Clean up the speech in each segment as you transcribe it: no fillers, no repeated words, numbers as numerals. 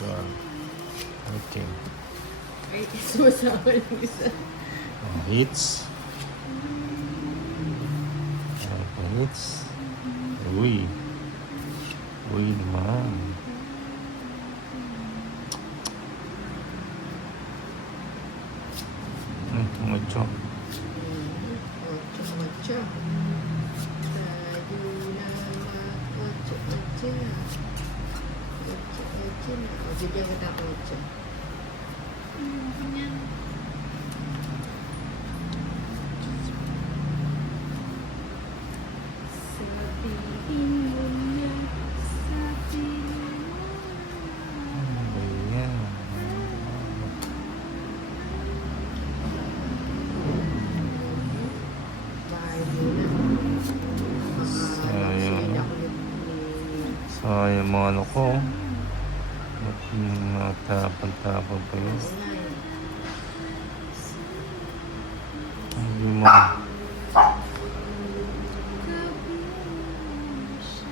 12, 13. Ay, sumasama ng isa. Hits. Hits. Uy. Uy naman. Mucho. Ocho. Tayo na ocho na. O, bigyan kita ako ocho. Sabihin mo na, sabihin mo. Ayan. Bahay mo na. Sayang. Ako So, yung mga ano ko. Matapang-tapang pa yun. Hindi mo.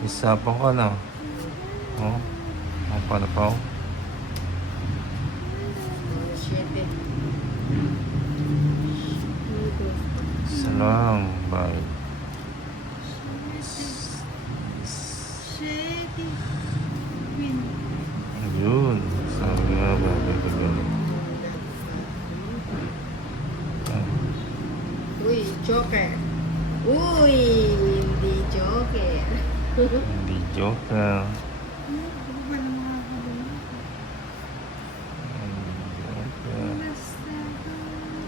Isa pa ka na. Oh. Ang panapaw. Siyete. Isa lang. Bye. Ayun. Sabi nga ba? Uy, joker. Uy, hindi joker. Hindi joke ah.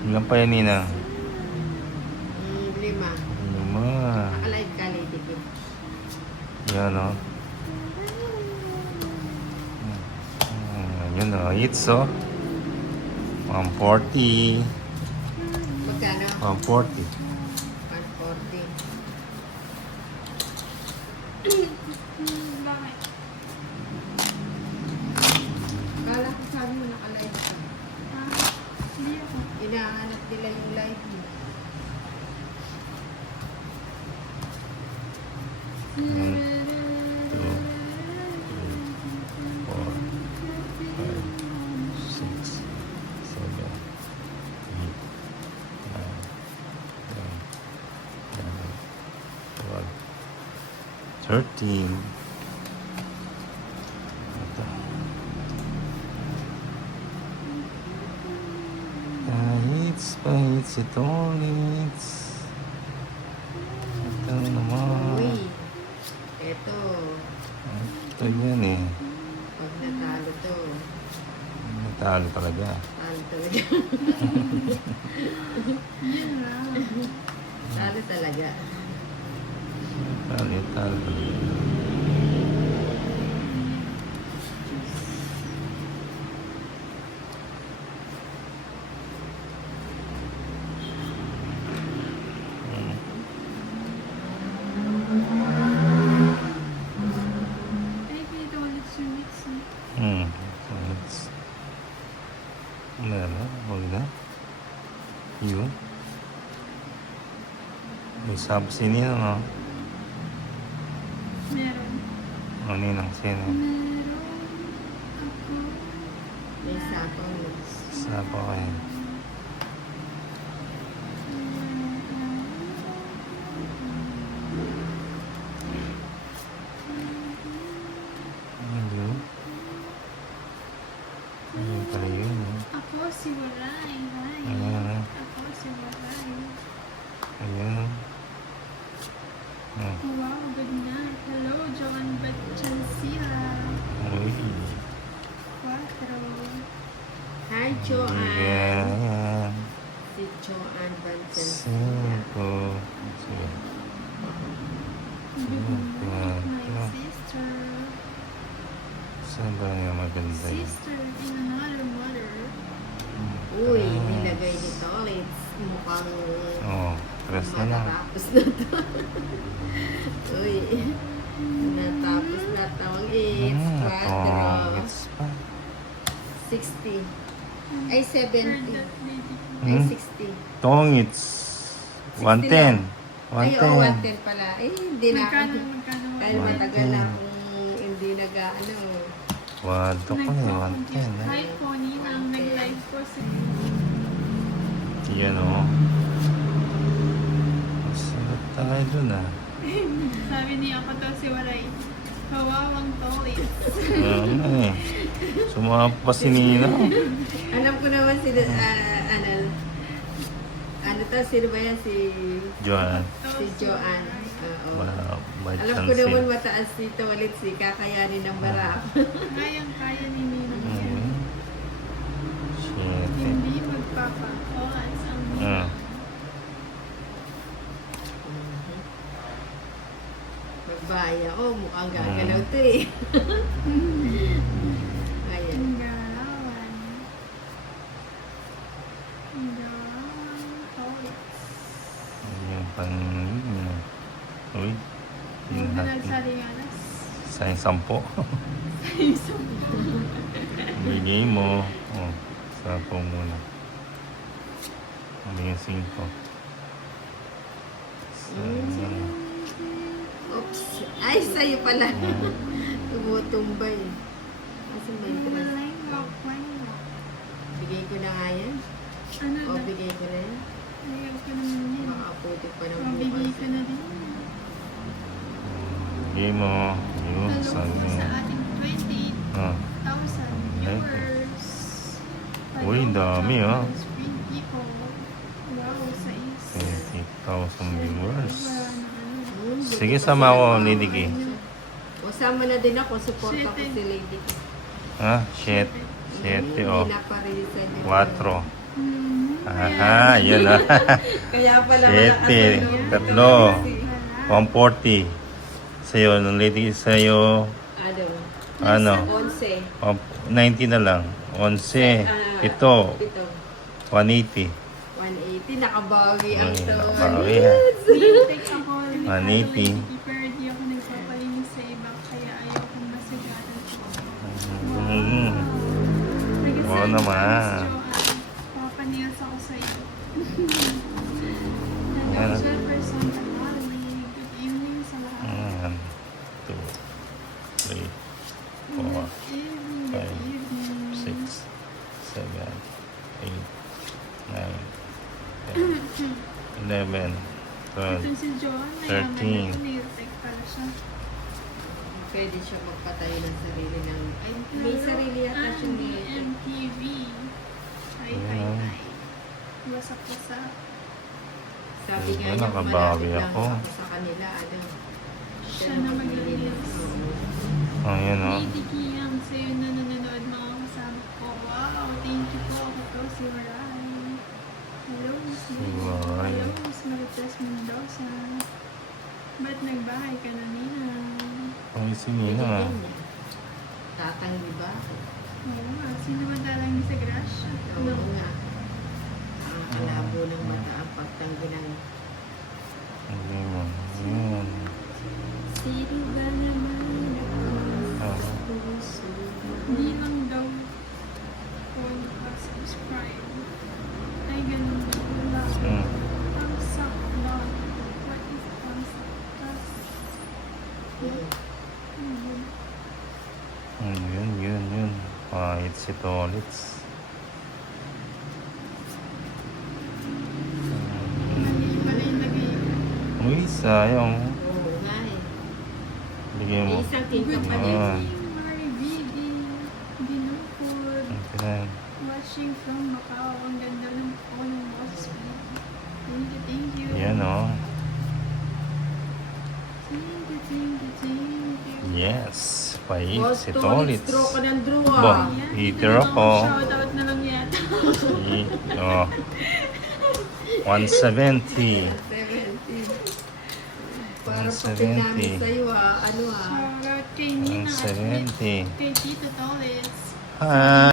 Ilan pa yan, Nina? 5. 5. Alive ka, Lady Kim. Yan o. Yun o. Hits o. 140. Magkano? 140. 140. Kala ko sabi mo naka-live ka. Hindi ako. Hinahanap nila yung live mo. One, two, three, 4, 5, 6, 7, 8, 9, 10, 11, 12, 13. Ito. Pahits, ito ulit. Ito naman. Uy, eto. Ito yan eh. Pag natalo to, Natalo talaga. talo talaga. Yun lang. Talo talaga. Talo talaga. Ay, pinito ulit yung mix eh. So it's... Wala na. Huwag na. Yun. May subsini na no? Meron. Ano yun ang sino? Meron. Ako. May sapang. Isa pa kayo. Ayun. Ayun pala yun. Ako si Waray. Hi. Ayan. Ako si Waray. Ayan. Wow, good night. Hello, Joan Bachancia. Uy. 4. Hi, Joanne. Ayan. Si Joanne Bansen. 5. Sige. My sister. Saan ba yung maganda yun? Sister in another mother. Uy, nilagay ni Tolitz. Mukhang Oo. Press na lang. matatapos na to. Uy, natapos na to. It's 4. It's pa. 60. Ay, 70. Heard that lady. Ay, Hmm? 60. Tong, it's 110. Ay, 110. oo, 110 pala. Eh, hindi na ako. Magkano? Dahil matagal na akong hindi nag-ano. Wado ko na, 110. Hi, Pony, nang nag-live po si... Yan o. Masarap tayo dun ah. Sabi niya ako daw si Waray. Kawawang tolit. Eh. Sumapa si Nina. Alam ko naman si, ano to, sino ba yan? Joanne. Si Joanne. Oo. By Alam ko chance naman eh. mataas si Tolit si kakayanin ng barap. Kayang-kaya ni Ninong yan. Shit. Hindi magpapakawas ang Ah. Magbaya ko, mukhang gagalaw to eh. Ayan. Ang galawan. Ang galawan tolit. Yung pang... Uy. Yung Yung pinagsalinganas. sa 10. Isang Bigay mo. Oh, 10 muna. Bigay 5. Oops. Ay, sa'yo pala. Tumutumbay. Kasi may interest. Langok. Bigay ko na nga yan. Ano O, na? bigay ko na yan. Ayaw ko naman yan. Makaputi pa ng Mabigay bukas. ko na din. Bigay mo. Yun, Hello sabi po mo. sa ating 28,000 Ah. viewers. Uy, dami, ah. Screen people. Wow, sa is. 20,000 viewers. Wala na ano. Sige, sama ko, Lady K. O, sama na din ako. Support ako Siyete. si Lady. Ha? 7. 7 oh. Hindi naparisan yung 4. Hmm, Aha, yun ah. Kaya pala Siyete. Tatlo. 140. Sa'yo, nung Lady, sa'yo, ano? 11. 90 na lang. 11. 7. 180. 180. Nakabawi ang Ay, to. nakabawi, ha? Nitake ako. 180. Pero di ako nagpapalinis sa iba. Kaya ayaw kong masigatan ko. Mm. Nag-isang Oo naman. Papanils ako sa iyo. Yan. Hello, Jefferson Tanali. Good evening sa lahat. 1, 2, 3, 4, Good evening, good 5, evening. 6, 7, 8, 9, 10, 11, 12. Ito si John. 13. Nitake pala siya. Pwede siya magpatayo ng sarili ng... Ay, may sarili yata siya Andy ni... MTV. Hi, hi, Ayan. hi. Wasak-wasak. Sabi nga Wala, niya, nakabawi malapit lang ako. sa kanila. Ano, Siya na maglilinis. Oh, yun oh. Lady Kiyang, sa'yo na nanonood mga kasama ko. Wow, thank you po. Ako to, si Waray. Hello, Miss Si Lady. Waray. Hello, Miss Marites Mendoza. Ba't nagbahay ka na, Nina? Ang si Nina ah. Tatanggi ba? Oo nga, sino ba dalang sa Gracia? Oo nga. Ang kalabo ng mata ang pagtanggi ng... Hindi mo. Yun. Sino ba naman ako Ah. sa puso? Hindi lang daw po nakasubscribe. Ay, ganun daw. Wala. Mm. Thumbs up lang. What is thumbs up? Yun. Pahit si Tolits. Mali pala yung lagay. Uy, sayang. Oo nga eh. Bigyan mo. May isang tingka pa Good din. Ah. evening, Maribidi. Binukod. Tingnan. Watching from Macau. Ang ganda ng phone ng boss mo. Thank you. Yan oh. Thank you. Yes. Pahit Oh, si Tolits, Tolits. draw ka ng draw Ba, ah. heater ako. Shoutout na lang yata. Oh. 170. 70. Para 170. pati namin sa'yo ah. Ano ah. Shoutout kay Nina. 170. Kay Tito Tolits. Hi.